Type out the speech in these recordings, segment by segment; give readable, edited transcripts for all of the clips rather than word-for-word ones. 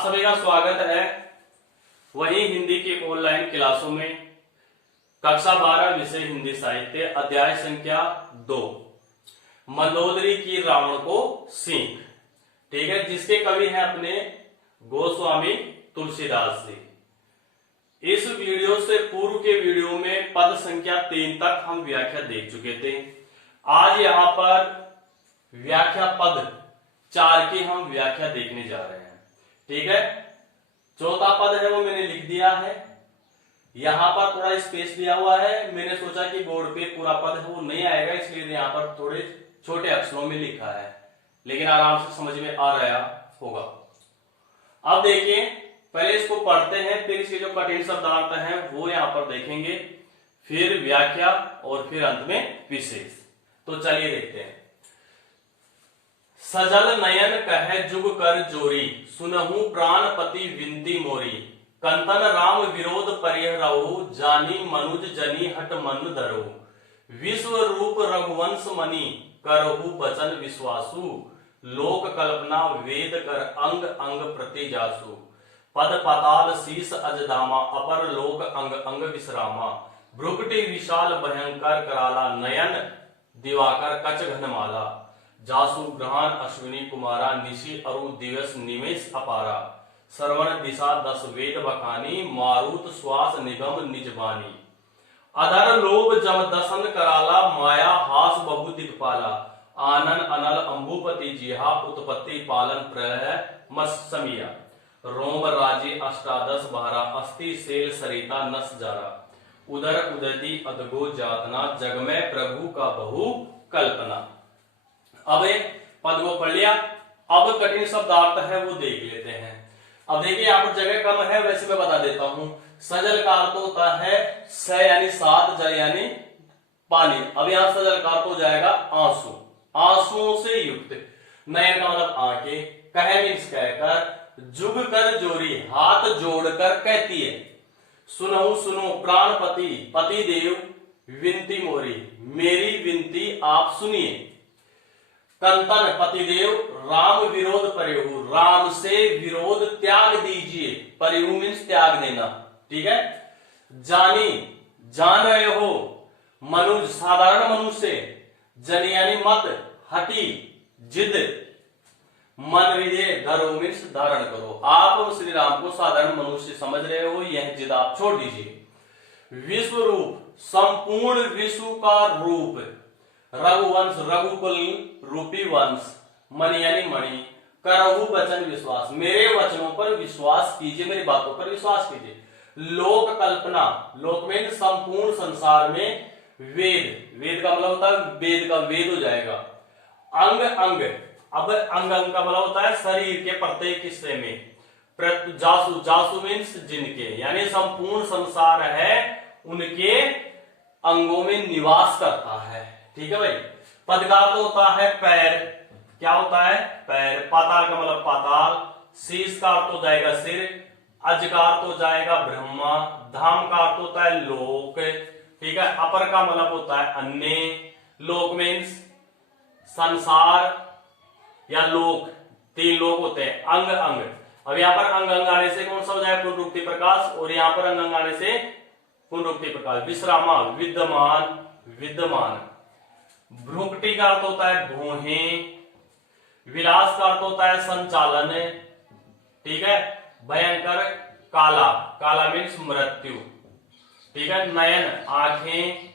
आप सभी का स्वागत है वही हिंदी की ऑनलाइन क्लासों में। कक्षा 12 विषय हिंदी साहित्य, अध्याय संख्या 2, मंदोदरी की रावण को सींग। ठीक है, जिसके कवि हैं अपने गोस्वामी तुलसीदास जी। इस वीडियो से पूर्व के वीडियो में पद संख्या 3 तक हम व्याख्या देख चुके थे। आज यहां पर व्याख्या पद 4 की हम व्याख्या देखने जा रहे हैं। ठीक है, चौथा पद है वो मैंने लिख दिया है, यहां पर थोड़ा स्पेस दिया हुआ है। मैंने सोचा कि बोर्ड पे पूरा पद है वो नहीं आएगा, इसलिए यहां पर थोड़े छोटे अक्षरों में लिखा है, लेकिन आराम से समझ में आ रहा होगा। अब देखिए, पहले इसको पढ़ते हैं, फिर इसके जो कठिन शब्दार्थ हैं वो यहां पर देखेंगे, फिर व्याख्या और फिर अंत में विशेष। तो चलिए देखते हैं। सजल नयन कह जुग कर जोरी, सुनहु प्राणपति विनती मोरी। कंतन राम विरोध परिहरऊ, जानी मनुज जनी हट मन धरो। विश्व रूप रघुवंश मणि, करहु बचन विश्वासु। लोक कल्पना वेद कर अंग अंग प्रति जासु। पद पाताल शीस अजदामा, अपर लोक अंग अंग विश्रामा। भ्रुकुटी विशाल भयंकर कराला, नयन दिवाकर कच घनमाला। जासु ग्रहण अश्विनी कुमारा, निशि अरु दिवस निमेष अपारा। श्रवण दिशा 10 वेद बखानी, मारुत श्वास निगम निजबानी। अधर लोभ जम दसन कराला, माया हास बहु दिक्पाला। आनन अनल अंबुपति जिहा, उत्पत्ति पालन प्रलय मत्समिया। रोम राजी अष्टादश बारा, अस्थि सेल सरिता नस जारा। उदर उदति अदगो जातना, जग में प्रभु का बहु कल्पना। अब पद को पढ़ लिया, अब कठिन शब्दार्थ है वो देख लेते हैं। अब देखिए, यहाँ पर जगह कम है, वैसे मैं बता देता हूं। सजल का अर्थ होता है स यानी सात, जल यानी पानी। अब यहां सजल का अर्थ हो जाएगा आंसू, आंसुओं से युक्त। नयन का मतलब आंखें, कह मीन्स कहकर, जुग कर जोरी हाथ जोड़कर कहती है। सुनो सुनो प्राणपति पति देव, विनती मोरी मेरी विनती आप सुनिए। कंतन पतिदेव राम विरोध परिहु, राम से विरोध त्याग दीजिए। परिहु मीन्स त्याग देना। ठीक है, जानी जान रहे हो, मनुज साधारण मनुष्य, जन यानी मत, हटी जिद, मन हृदय धरो मीन्स धारण करो। आप श्री राम को साधारण मनुष्य समझ रहे हो, यह जिद आप छोड़ दीजिए। विश्व रूप संपूर्ण विश्व का रूप, रघुवंश रघुकुल रूपी वंश, मणि यानी मणि। करहु वचन विश्वास, मेरे वचनों पर विश्वास कीजिए, मेरी बातों पर विश्वास कीजिए। लोक कल्पना, लोक में संपूर्ण संसार में, वेद, वेद का मतलब होता है वेद का वेद हो जाएगा। अंग अंग, अब अंग अंग का मतलब होता है शरीर के प्रत्येक हिस्से में। जासु, जासु मीन्स जिनके, यानी संपूर्ण संसार है उनके अंगों में निवास करता है। ठीक है भाई। पद का अर्थ होता है पैर, क्या होता है पैर। पाताल का मतलब पाताल, शीश का अर्थ हो जाएगा सिर, अज का अर्थ हो जाएगा ब्रह्मा, धाम का अर्थ होता है लोक। ठीक है, अपर का मतलब होता है अन्य, लोक मीन्स संसार या लोक, 3 लोक होते हैं। अंग अंग, अब यहां पर अंग अंग आने से कौन सा हो जाएगा पुनरुक्ति प्रकाश, और यहां पर अंग अंग आने से पुनरुक्ति प्रकाश। विश्रामा विद्यमान विद्यमान। भ्रुकुटी का अर्थ होता है भौहें, विलास का अर्थ होता है संचालन। ठीक है, भयंकर काला, काला मीन्स मृत्यु। ठीक है, नयन आंखें,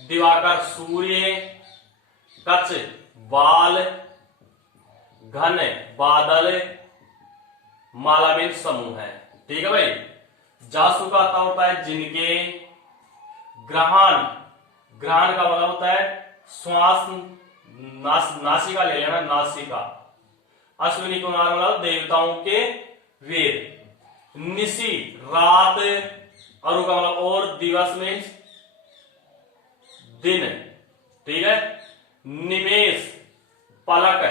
दिवाकर सूर्य, कच बाल, घन बादल, माला मीन्स समूह है। ठीक है भाई। जासु का अर्थ होता है जिनके। ग्रहण, ग्रहण का मतलब होता है श्वास, नासिका ले लेना, नासिका। अश्विनी कुमार मतलब देवताओं के वेद। निशि रात, अरु का मतलब और, दिवस मीन्स दिन। ठीक है, निमेष पलक,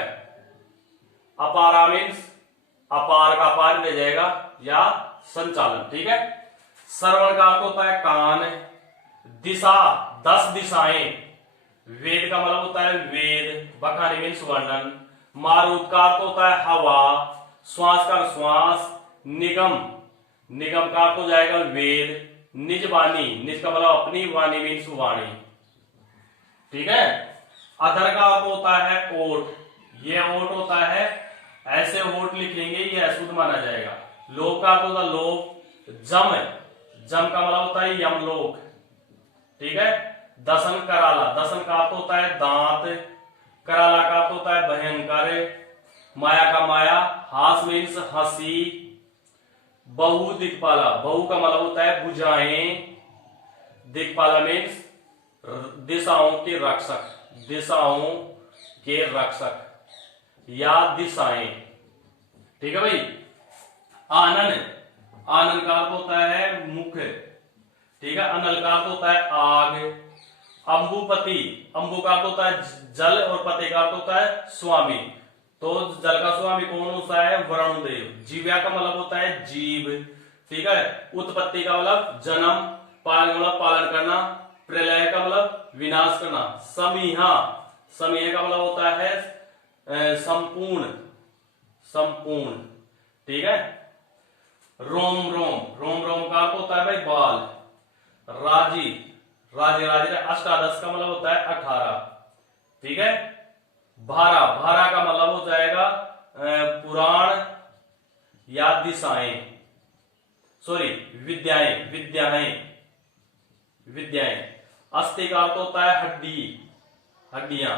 अपारा मीन्स अपार का पार ले जाएगा या संचालन। ठीक है, श्रवण का अर्थ होता है कान। दिशा 10 दिशाएं, वेद का मतलब होता है वेद, बखानी मीन्स वर्णन। मारुत का अर्थ होता है हवा। श्वास का श्वास, निगम, निगम का अर्थ हो जाएगा वेद, निज वाणी, निज का मतलब अपनी, वाणी मीन्स वाणी, ठीक है। अधर का अर्थ होता है ओठ, ये ओठ होता है, ऐसे ओठ लिख लेंगे ये अशुद्ध माना जाएगा। लोक का अर्थ होता है लोक, जम, जम का मतलब होता है यमलोक, ठीक है। दसन कराला, दसन का अर्थ होता है दांत, कराला का अर्थ होता है भयंकर, माया का माया, हास मीन्स हंसी, बहु दिक्पाला, बहु का मतलब होता है भुजाएं, दिक्पाला मीन्स दिशाओं के रक्षक, दिशाओं के रक्षक या दिशाएं, ठीक है भाई। आनन, आनन का अर्थ होता है मुख, ठीक है। अनल का अर्थ होता है आग। अंबुपति, अंबु का अर्थ होता है जल और पति का अर्थ होता है स्वामी, तो जल का स्वामी कौन होता है, वरुण देव। जीव्या का मतलब होता है जीव, ठीक है। उत्पत्ति का मतलब जन्म, पालन का मतलब पालन करना, प्रलय का मतलब विनाश करना, समीहा, समीह का मतलब होता है संपूर्ण, संपूर्ण, ठीक है। रोम रोम, रोम रोम का अर्थ होता है भाई बाल। राजी, राजी राजी अष्टादश का मतलब होता है 18, ठीक है। भारा, भारा का मतलब हो जाएगा पुराण या दिशाएं, सॉरी विद्याएं, विद्याएं, विद्याएं। अस्थि का अर्थ होता है हड्डी, हड्डियां।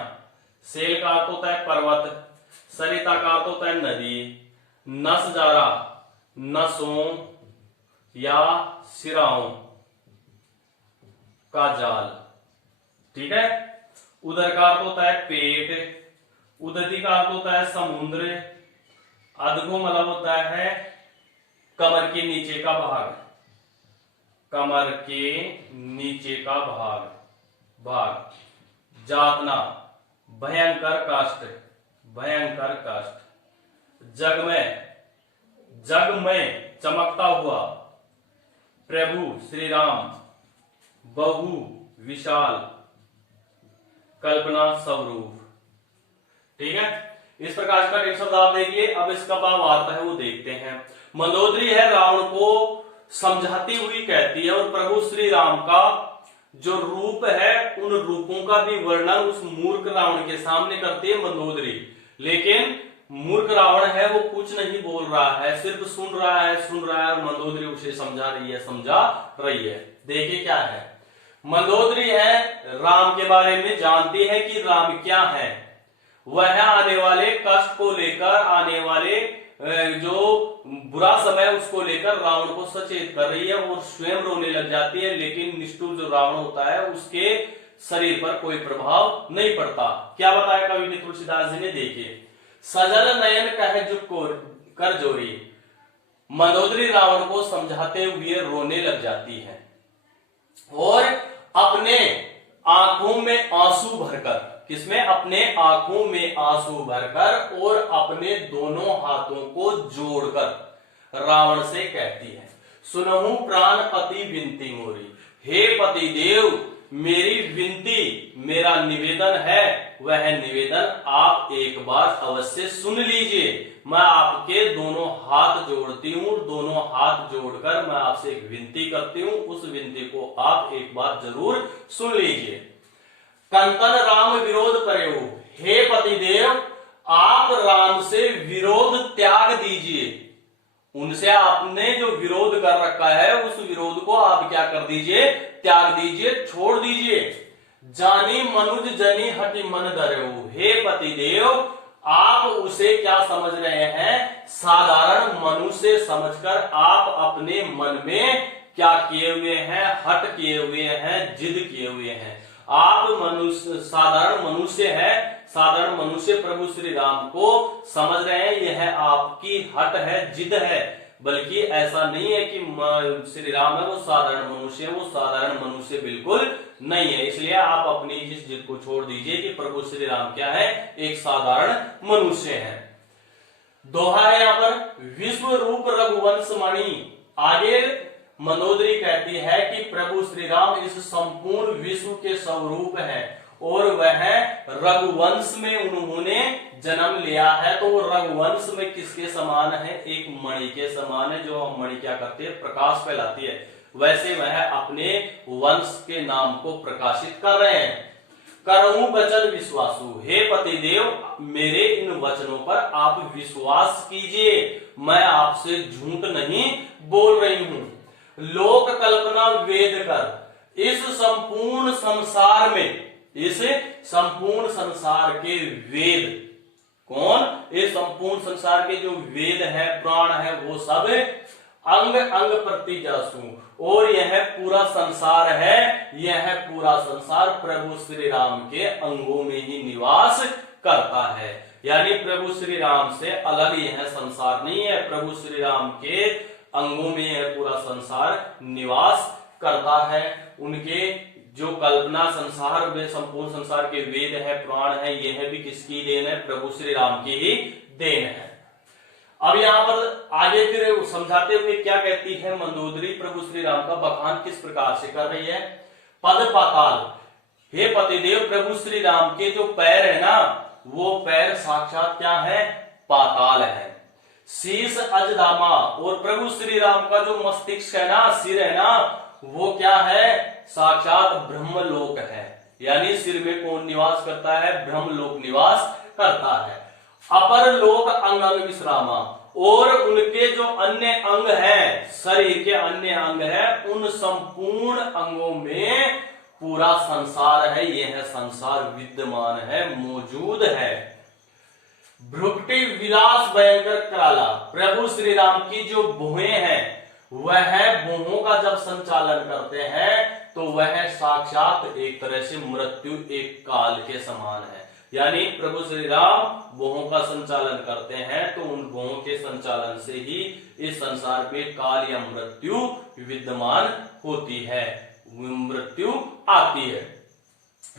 सेल का अर्थ होता है पर्वत, सरिता का अर्थ होता है नदी। नसजारा, नसों या सिराओं का जाल, ठीक है। उदर का अर्थ होता है पेट, उदति का अर्थ होता है समुद्र। अधगो मतलब होता है कमर के नीचे का भाग, कमर के नीचे का भाग, भाग। जातना, भयंकर कष्ट, भयंकर कष्ट। जग में, जग में चमकता हुआ, प्रभु श्री राम, बहु विशाल, कल्पना स्वरूप, ठीक है। इस प्रकार का शब्द आप देखिए। अब इसका भावार्थ है वो देखते हैं। मंदोदरी है रावण को समझाती हुई कहती है, और प्रभु श्री राम का जो रूप है उन रूपों का भी वर्णन उस मूर्ख रावण के सामने करती है मंदोदरी। लेकिन मूर्ख रावण है वो कुछ नहीं बोल रहा है, सिर्फ सुन रहा है, सुन रहा है, और मंदोदरी उसे समझा रही है, समझा रही है। देखिए क्या है, मंदोदरी है राम के बारे में जानती है कि राम क्या है, वह आने वाले कष्ट को लेकर, आने वाले जो बुरा समय उसको लेकर रावण को सचेत कर रही है, और स्वयं रोने लग जाती है। लेकिन निष्ठुर जो रावण होता है उसके शरीर पर कोई प्रभाव नहीं पड़ता। क्या बताया कवि ने, तुलसीदास जी ने, देखिए। सजल नयन कह झुक कर जोरी, मंदोदरी रावण को समझाते हुए रोने लग जाती है, और अपने आंखों में आंसू भरकर, किसमें, अपने आंखों में आंसू भरकर और अपने दोनों हाथों को जोड़कर रावण से कहती है, सुनहु प्राणपति विनती मोरी, हे पति देव मेरी विनती, मेरा निवेदन है, वह निवेदन आप एक बार अवश्य सुन लीजिए। मैं आपके दोनों हाथ जोड़ती हूं, दोनों हाथ जोड़कर मैं आपसे एक विनती करती हूं, उस विनती को आप एक बार जरूर सुन लीजिए। कंतन राम विरोध करेऊ, हे पतिदेव आप राम से विरोध त्याग दीजिए, उनसे आपने जो विरोध कर रखा है उस विरोध को आप क्या कर दीजिए, त्याग दीजिए, छोड़ दीजिए। जानी मनुज जनी हटि मन धरेऊ, हे पतिदेव आप उसे क्या समझ रहे हैं, साधारण मनुष्य समझकर आप अपने मन में क्या किए हुए हैं, हट किए हुए हैं, जिद किए हुए हैं। आप मनुष्य, साधारण मनुष्य है, साधारण मनुष्य प्रभु श्री राम को समझ रहे हैं, यह आपकी हट है, जिद है। बल्कि ऐसा नहीं है कि श्री राम है वो साधारण मनुष्य है, वो साधारण मनुष्य बिल्कुल नहीं है। इसलिए आप अपनी इस जिद को छोड़ दीजिए कि प्रभु श्री राम क्या है, एक साधारण मनुष्य है। दोहा है यहाँ पर, विश्व रूप रघुवंश मणि। आगे मंदोदरी कहती है कि प्रभु श्री राम इस संपूर्ण विश्व के स्वरूप है, और वह रघुवंश में उन्होंने जन्म लिया है। तो वो रघुवंश में किसके समान है? एक मणि के समान है। जो मणि क्या करती है? प्रकाश फैलाती है। वैसे वह अपने वंश के नाम को प्रकाशित कर रहे हैं। करहूं वचन विश्वासु, हे पतिदेव मेरे इन वचनों पर आप विश्वास कीजिए, मैं आपसे झूठ नहीं बोल रही हूं। लोक कल्पना वेद कर इस संपूर्ण संसार में, इस संपूर्ण संसार के वेद कौन? इस संपूर्ण संसार के जो वेद है, प्राण है, वो सब अंग अंग प्रति जासू, और यह पूरा संसार है, यह पूरा संसार प्रभु श्री राम के अंगों में ही निवास करता है। यानी प्रभु श्री राम से अलग यह संसार नहीं है, प्रभु श्री राम के अंगों में यह पूरा संसार निवास करता है। उनके जो कल्पना संसार में, संपूर्ण संसार के वेद है, प्राण है, यह भी किसकी देन है? प्रभु श्री राम की ही देन है। अब यहाँ पर आगे फिर समझाते हुए क्या कहती है मंदोदरी? प्रभु श्री राम का बखान किस प्रकार से कर रही है? पद पाताल, हे पतिदेव प्रभु श्री राम के जो पैर है ना, वो पैर साक्षात क्या है? पाताल है। शीश अजधामा, और प्रभु श्री राम का जो मस्तिष्क है ना, सिर है ना, वो क्या है? साक्षात ब्रह्मलोक है। यानी सिर में कौन निवास करता है? ब्रह्मलोक निवास करता है। अपर लोक अंग अंग विश्रामा, और उनके जो अन्य अंग हैं, शरीर के अन्य अंग हैं, उन संपूर्ण अंगों में पूरा संसार है, यह संसार विद्यमान है, मौजूद है। भ्रुकुटी विलास भयंकर कराला, प्रभु श्री राम की जो भुएं हैं, वह भुओं का जब संचालन करते हैं तो वह साक्षात एक तरह से मृत्यु, एक काल के समान है। यानी प्रभु श्री राम भुओं का संचालन करते हैं तो उन भुओं के संचालन से ही इस संसार में काल या मृत्यु विद्यमान होती है, मृत्यु आती है।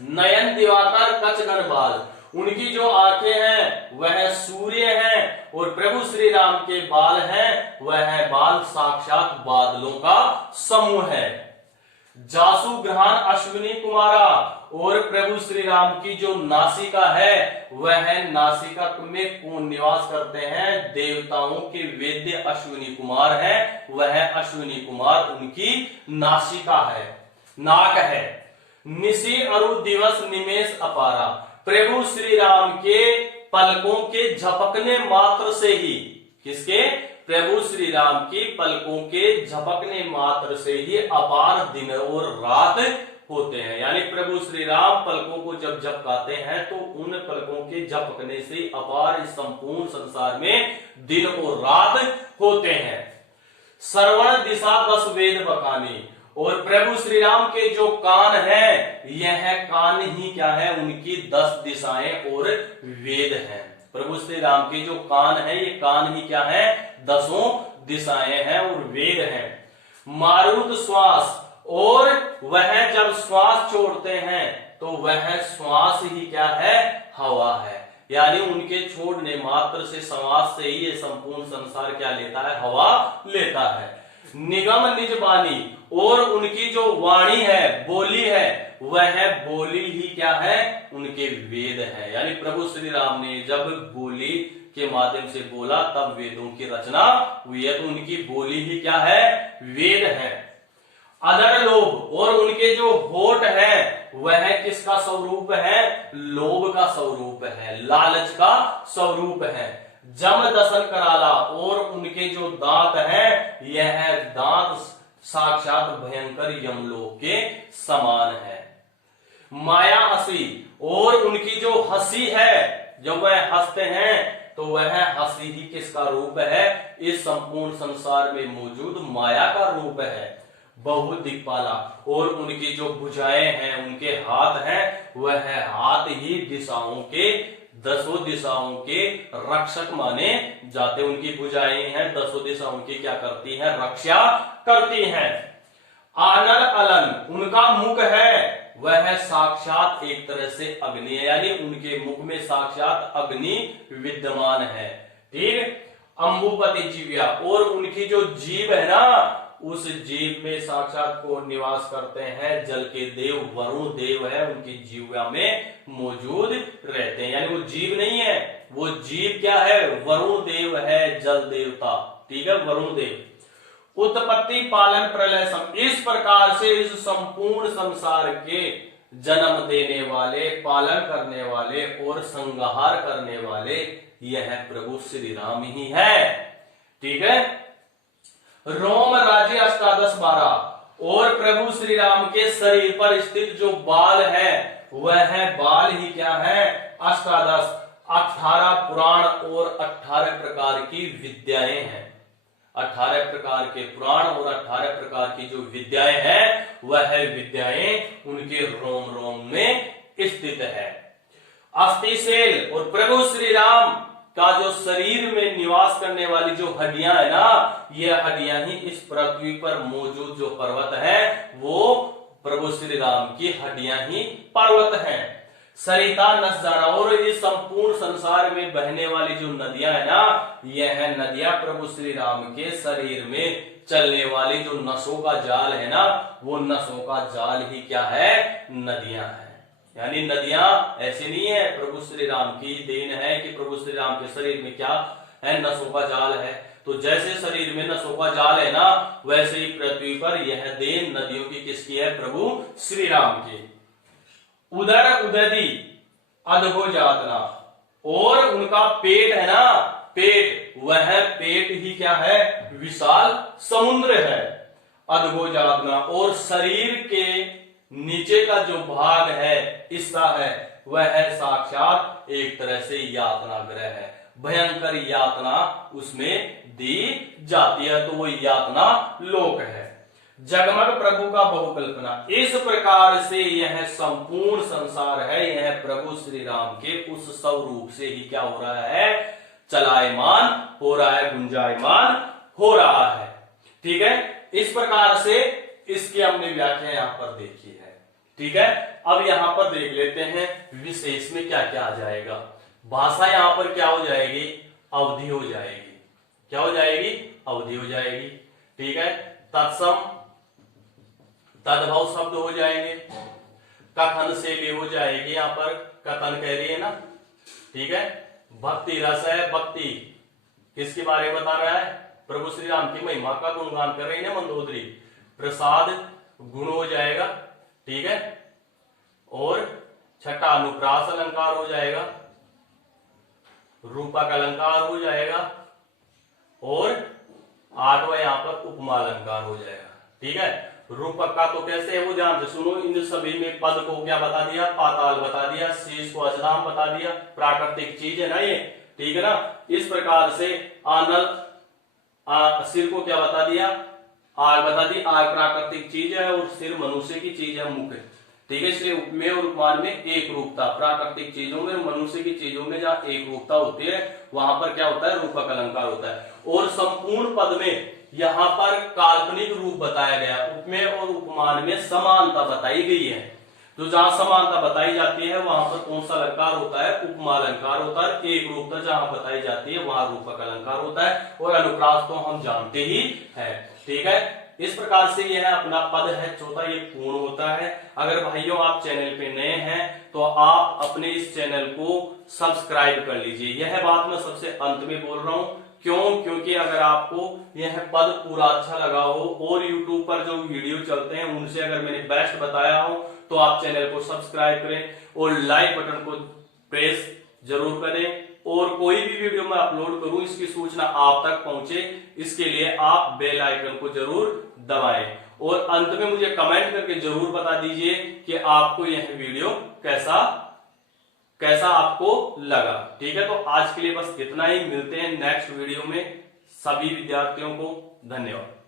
नयन दिवाकर कच गण बाल, उनकी जो आंखें हैं वह सूर्य हैं, और प्रभु श्री राम के बाल हैं, वह बाल साक्षात बादलों का समूह है। जासु ग्रहण अश्विनी कुमारा, और प्रभु श्री राम की जो नासिका है, वह नासिका में कौन निवास करते हैं? देवताओं के वेद्य अश्विनी कुमार है, वह अश्विनी कुमार उनकी नासिका है, नाक है। निशी अरु दिवस निमेष अपारा, प्रभु श्री राम के पलकों के झपकने मात्र से ही, किसके? प्रभु श्री राम की पलकों के झपकने मात्र से ही अपार दिन और रात होते हैं। यानी प्रभु श्री राम पलकों को जब झपकाते हैं तो उन पलकों के झपकने से अपार इस संपूर्ण संसार में दिन और रात होते हैं। श्रवण दिशा 10 वेद बकानी, और प्रभु श्री राम के जो कान है, यह कान ही क्या है? उनकी 10 दिशाएं और वेद हैं। प्रभु श्री राम के जो कान है, ये कान ही क्या है? 10 दिशाएं हैं और वेद हैं। मारुत श्वास, और वह जब श्वास छोड़ते हैं तो वह श्वास ही क्या है? हवा है। यानी उनके छोड़ने मात्र से, श्वास से ही ये संपूर्ण संसार क्या लेता है? हवा लेता है। निगम निज वाणी, और उनकी जो वाणी है, बोली है, वह बोली ही क्या है? उनके वेद है। यानी प्रभु श्री राम ने जब बोली के माध्यम से बोला तब वेदों की रचना हुई है, तो उनकी बोली ही क्या है? वेद है। अधर लोभ, और उनके जो होठ है, वह किसका स्वरूप है? लोभ का स्वरूप है, लालच का स्वरूप है। जम दसन कराला, और उनके जो दांत है, यह दांत साक्षात भयंकर यमलोक के समान है। माया हंसी, और उनकी जो हंसी है, जब वह हंसते हैं तो वह हंसी ही किसका रूप है? इस संपूर्ण संसार में मौजूद माया का रूप है। बहु दिक्पाला, और उनकी जो भुजाएं हैं, उनके हाथ हैं, वह हाथ ही दिशाओं के, 10 दिशाओं के रक्षक माने जाते। उनकी भुजाएं हैं, 10 दिशाओं की क्या करती हैं? रक्षा करती हैं। आनन अलन, उनका मुख है, वह साक्षात एक तरह से अग्नि है। यानी उनके मुख में साक्षात अग्नि विद्यमान है। ठीक। अंबुपति जीव्या, और उनकी जो जीभ है ना, उस जीव में साक्षात को निवास करते हैं, जल के देव वरुण देव है, उनकी जीवा में मौजूद रहते हैं। यानी वो जीव नहीं है, वो जीव क्या है, वरुण देव है, जल देवता। ठीक है, वरुण देव। उत्पत्ति पालन प्रलय इस प्रकार से इस संपूर्ण संसार के जन्म देने वाले, पालन करने वाले और संहार करने वाले यह प्रभु श्री राम ही है। ठीक है, रोम राज्य अष्टादश 12 और प्रभु श्री राम के शरीर पर स्थित जो बाल है वह बाल ही क्या है, अष्टादश, 18 पुराण और 18 प्रकार की विद्याएं हैं। 18 प्रकार के पुराण और 18 प्रकार की जो विद्याएं हैं वह विद्याएं उनके रोम रोम में स्थित है। अस्थिशैल और प्रभु श्री राम का जो शरीर में निवास करने वाली जो हड्डियां है ना, ये हड्डियां ही इस पृथ्वी पर मौजूद जो पर्वत है वो प्रभु श्री राम की हड्डियां ही पर्वत हैं। सरिता नसजारा और इस संपूर्ण संसार में बहने वाली जो नदियां है ना, यह नदियां प्रभु श्री राम के शरीर में चलने वाली जो नसों का जाल है ना, वो नसों का जाल ही क्या है, नदियां हैं। यानी नदियां ऐसे नहीं है, प्रभु श्री राम की देन है कि प्रभु श्री राम के शरीर में क्या है, नसों का जाल है। तो जैसे शरीर में नसों का जाल है ना, वैसे ही पृथ्वी पर यह देन नदियों की किसकी है, प्रभु श्री राम की। उदर उदरी अधो जातना और उनका पेट है ना, पेट, वह पेट ही क्या है, विशाल समुद्र है। अधो जातना और शरीर के नीचे का जो भाग है, हिस्सा है, वह साक्षात एक तरह से यातना ग्रह है। भयंकर यातना उसमें दी जाती है, तो वो यातना लोक है। जगमग प्रभु का बहुकल्पना, इस प्रकार से यह संपूर्ण संसार है, यह प्रभु श्री राम के उस स्वरूप से ही क्या हो रहा है, चलायमान हो रहा है, गुंजायमान हो रहा है। ठीक है, इस प्रकार से इसकी हमने व्याख्या यहां पर देखी है। ठीक है, अब यहां पर देख लेते हैं विशेष में क्या क्या आ जाएगा। भाषा यहां पर क्या हो जाएगी, अवधि हो जाएगी। क्या हो जाएगी, अवधि हो जाएगी। ठीक है, तत्सम तद्भव शब्द हो जाएंगे, कथन शैली हो जाएगी, यहां पर कथन कह रही है ना। ठीक है, भक्ति रस है, भक्ति किसके बारे में बता रहा है, प्रभु श्री राम की महिमा का गुणगान कर रही है मंदोदरी। प्रसाद गुण हो जाएगा। ठीक है, और छठा अनुप्रास अलंकार हो जाएगा, रूपक अलंकार हो जाएगा, और 8वां यहां पर उपमा अलंकार हो जाएगा। ठीक है, रूपक का तो कैसे है वो ध्यान से सुनो। इन सभी में पद को क्या बता दिया, पाताल बता दिया, शीश को अजराम बता दिया, प्राकृतिक चीज है ना ये। ठीक है ना, इस प्रकार से आनल सिर को क्या बता दिया, आग बता दी, आग प्राकृतिक चीज है और सिर मनुष्य की चीज है, मुख। ठीक है, इसलिए उपमेय और उपमान में एक रूपता, प्राकृतिक चीजों में मनुष्य की चीजों में जहां एक रूपता होती है वहां पर क्या होता है, रूपक अलंकार होता है। और संपूर्ण पद में यहाँ पर काल्पनिक रूप बताया गया, उपमेय और उपमान में समानता बताई गई है। तो जहां समानता बताई जाती है वहां पर कौन सा अलंकार होता है, उपमा अलंकार होता है। एक रूपता जहां बताई जाती है वहां रूपक अलंकार होता है, और अनुप्रास तो हम जानते ही है। ठीक है, इस प्रकार से यह अपना पद है चौथा, ये पूर्ण होता है। अगर भाइयों आप चैनल पे नए हैं तो आप अपने इस चैनल को सब्सक्राइब कर लीजिए। यह बात मैं सबसे अंत में बोल रहा हूं, क्यों, क्योंकि अगर आपको यह पद पूरा अच्छा लगा हो और YouTube पर जो वीडियो चलते हैं उनसे अगर मैंने बेस्ट बताया हो तो आप चैनल को सब्सक्राइब करें और लाइक बटन को प्रेस जरूर करें, और कोई भी वीडियो मैं अपलोड करूं इसकी सूचना आप तक पहुंचे, इसके लिए आप बेल आइकन को जरूर दबाएं। और अंत में मुझे कमेंट करके जरूर बता दीजिए कि आपको यह वीडियो कैसा आपको लगा। ठीक है, तो आज के लिए बस इतना ही, मिलते हैं नेक्स्ट वीडियो में। सभी विद्यार्थियों को धन्यवाद।